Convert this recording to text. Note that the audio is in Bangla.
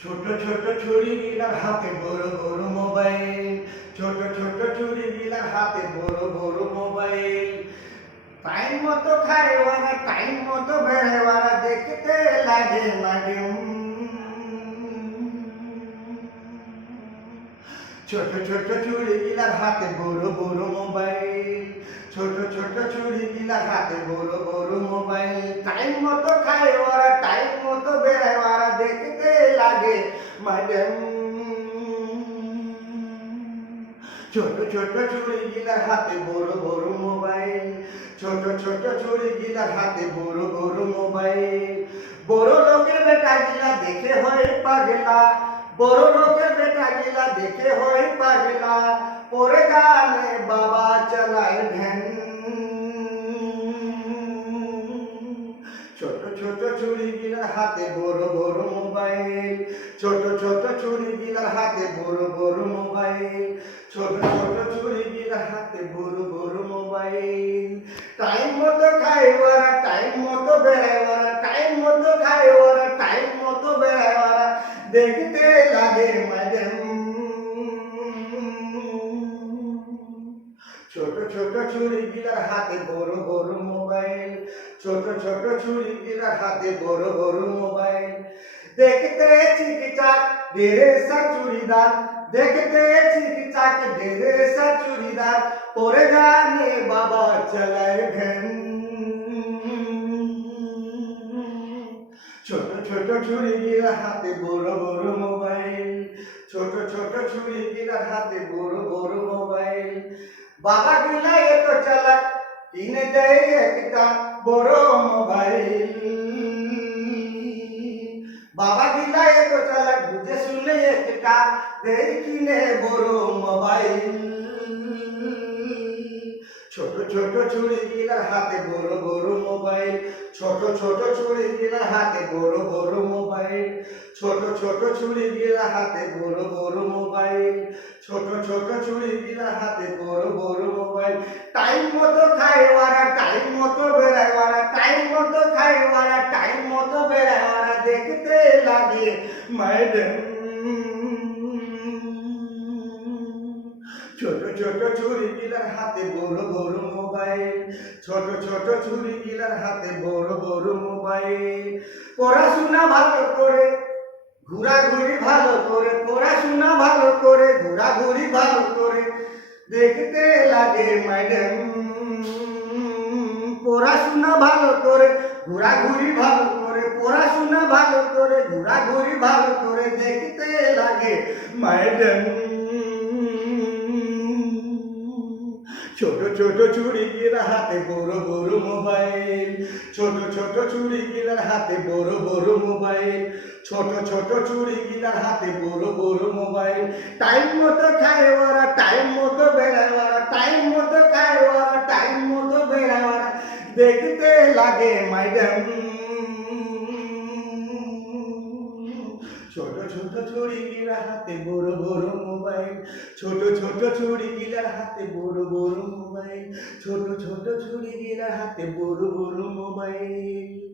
ছোট ছোট ছুরিগুলার হাতে বড় বড় মোবাইল, ছোট ছোট ছুরিগুলার হাতে বড় বড় মোবাইল। টাইম মতো খায় ওরা, টাইম মতো বেড়ে ওরা, দেখতে লাগে মাডেম। ছোট ছোট ছুরিগুলার হাতে বড় বড় মোবাইল, ছোট ছোট ছুরিগুলার হাতে বড় বড় মোবাইল। টাইম মতো খায় ওরা, টাইম মতো বেড়ে ওরা, দেখতে লাগে ম্যাডাম। ছোট ছোট ছুরিগুলার হাতে বড় বড় মোবাইল, ছোট ছোট ছুরিগুলার হাতে বড় বড় মোবাইল। বড় লোকের বেটা গিলা দেখে হয় পাগলা, বড় লোকের বেটা গিলা দেখে হয় পাগলা। পরে গানে বাবা চালায় ভ্যান। ছোট ছোট ছুরিগুলার হাতে বড় বড় মোবাইল, ছোট ছোট ছুরিগুলার হাতে বড় বড় মোবাইল, ছোট ছোট ছুরিগুলার হাতে বড় বড় মোবাইল। টাইম মতো খায় ওরা, টাইম মতো বেড়ায় ওরা, টাইম মতো খায় ওরা, টাইম মতো বেড়ায় ওরা, দেখতে লাগে ম্যাডাম। ছোট ছোট ছুরিগুলার হাতে বড় বড় মোবাইল, ছোট ছোট ছুরিগুলার হাতে বড় বড় মোবাইল। দেখতে চিকচাক ড্রেসা চুড়িদার, দেখতে চিকচাক ড্রেসা চুড়িদার, পরে গানে বাবা চালায় ভ্যান। ছোট ছোট ছুরিগুলার হাতে বড় বড় মোবাইল, ছোট ছোট ছুরিগুলার হাতে বড় বড় মোবাইল। বাবা গুলা এত চালাক, কিনে দেয় একটা বড় মোবাইল। বাবা গিলা এত চালাক, বুঝে শুনে একটা দেয় কিনে বড় মোবাইল। ছোট ছোট ছুরিগুলার হাতে বড় বড় মোবাইল, ছোট ছোট ছুরিগুলার হাতে বড় বড় মোবাইল, ছোট ছোট ছুরিগুলার হাতে বড় বড় মোবাইল, ছোট ছোট ছুরিগুলার হাতে বড় বড় মোবাইল। টাইম মতো খায় ওরা, টাইম মতো বেড়ায় ওরা, টাইম মতো খায় ওরা, টাইম মতো বেড়ায় ওরা, দেখতে লাগে ম্যাডাম। ছোট ছোট ছুরিগুলার হাতে বড় বড় মোবাইল, ছোট ছোট ছুরিগুলার হাতে বড় বড় মোবাইল। পড়াশোনা ভালো করে, ঘোরাঘুরি ভালো করে, পড়াশোনা ভালো করে, ঘোরাঘুরি ভালো করে, দেখতে লাগে ম্যাডাম। পড়াশোনা ভালো করে, ঘোরাঘুরি ভালো করে, পড়াশোনা ভালো করে, ঘোরাঘুরি ভালো করে, দেখতে লাগে ম্যাডাম। ছোট ছোট ছুরিগুলার হাতে বড় বড় মোবাইল, ছোট ছোট ছুরিগুলার হাতে বড় বড় মোবাইল, ছোট ছোট ছুরিগুলার হাতে বড় বড় মোবাইল। টাইম মতো খায় ওরা, টাইম মতো বেড়ায় ওরা, টাইম মতো খায় ওরা, টাইম মতো বেড়ায় ওরা, দেখতে লাগে ম্যাডাম। ছোট ছোট ছুরিগুলার হাতে বড় বড় মোবাইল, ছোট ছোট ছুরিগুলার হাতে বড় বড় মোবাইল, ছোট ছোট ছুরিগুলার হাতে বড় বড় মোবাইল।